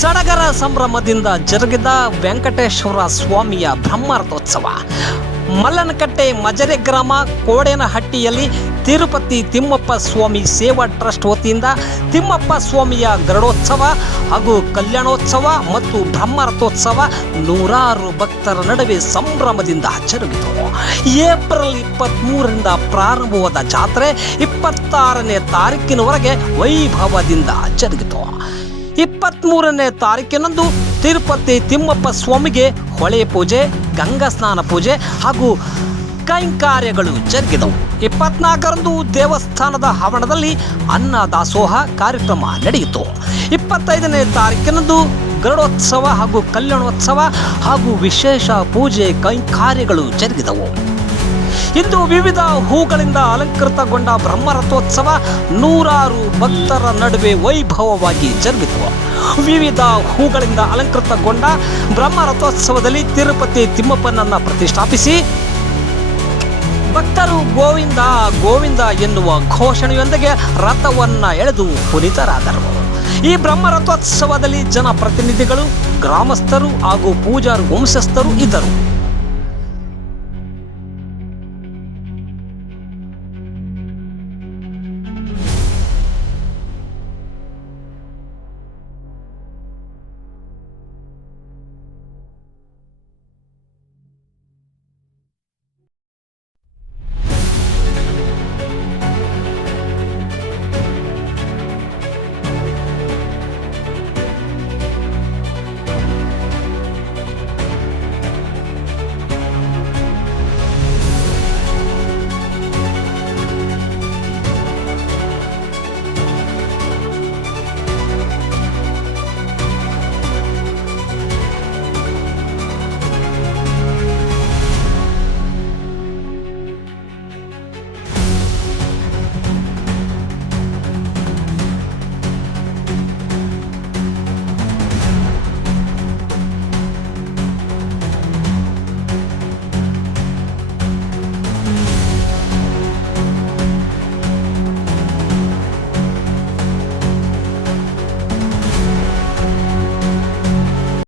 ಸಡಗರ ಸಂಭ್ರಮದಿಂದ ಜರುಗಿದ ವೆಂಕಟೇಶ್ವರ ಸ್ವಾಮಿಯ ಬ್ರಹ್ಮರಥೋತ್ಸವ ಮಲ್ಲನಕಟ್ಟೆ ಮಜರೆ ಗ್ರಾಮ ಕೋಡೇನಹಟ್ಟಿಯಲ್ಲಿ ತಿರುಪತಿ ತಿಮ್ಮಪ್ಪ ಸ್ವಾಮಿ ಸೇವಾ ಟ್ರಸ್ಟ್ ವತಿಯಿಂದ ತಿಮ್ಮಪ್ಪ ಸ್ವಾಮಿಯ ಗರುಡೋತ್ಸವ ಹಾಗೂ ಕಲ್ಯಾಣೋತ್ಸವ ಮತ್ತು ಬ್ರಹ್ಮರಥೋತ್ಸವ ನೂರಾರು ಭಕ್ತರ ನಡುವೆ ಸಂಭ್ರಮದಿಂದ ಜರುಗಿತು. ಏಪ್ರಿಲ್ 23ರಿಂದ ಪ್ರಾರಂಭವಾದ ಜಾತ್ರೆ 26ನೇ ತಾರೀಕಿನವರೆಗೆ ವೈಭವದಿಂದ ಜರುಗಿತು. 23ನೇ ತಾರೀಕಿನಂದು ತಿರುಪತಿ ತಿಮ್ಮಪ್ಪ ಸ್ವಾಮಿಗೆ ಹೊಳೆ ಪೂಜೆ, ಗಂಗಾ ಸ್ನಾನ ಪೂಜೆ ಹಾಗೂ ಕೈಂಕಾರ್ಯಗಳು ಜರುಗಿದವು. 24ರಂದು ದೇವಸ್ಥಾನದ ಆವರಣದಲ್ಲಿ ಅನ್ನ ದಾಸೋಹ ಕಾರ್ಯಕ್ರಮ ನಡೆಯಿತು. 25ನೇ ತಾರೀಕಿನಂದು ಗರುಡೋತ್ಸವ ಹಾಗೂ ಕಲ್ಯಾಣೋತ್ಸವ ಹಾಗೂ ವಿಶೇಷ ಪೂಜೆ ಕೈಂಕಾರ್ಯಗಳು ಜರುಗಿದವು. ಇಂದು ವಿವಿಧ ಹೂಗಳಿಂದ ಅಲಂಕೃತಗೊಂಡ ಬ್ರಹ್ಮರಥೋತ್ಸವ ನೂರಾರು ಭಕ್ತರ ನಡುವೆ ವೈಭವವಾಗಿ ಜರುಗಿತು. ವಿವಿಧ ಹೂಗಳಿಂದ ಅಲಂಕೃತಗೊಂಡ ಬ್ರಹ್ಮರಥೋತ್ಸವದಲ್ಲಿ ತಿರುಪತಿ ತಿಮ್ಮಪ್ಪನನ್ನು ಪ್ರತಿಷ್ಠಾಪಿಸಿ ಭಕ್ತರು ಗೋವಿಂದ ಗೋವಿಂದ ಎನ್ನುವ ಘೋಷಣೆಯೊಂದಿಗೆ ರಥವನ್ನು ಎಳೆದು ಪುನೀತರಾದರು. ಈ ಬ್ರಹ್ಮರಥೋತ್ಸವದಲ್ಲಿ ಜನಪ್ರತಿನಿಧಿಗಳು, ಗ್ರಾಮಸ್ಥರು ಹಾಗೂ ಪೂಜಾರಿ ವಂಶಸ್ಥರು ಇದ್ದರು.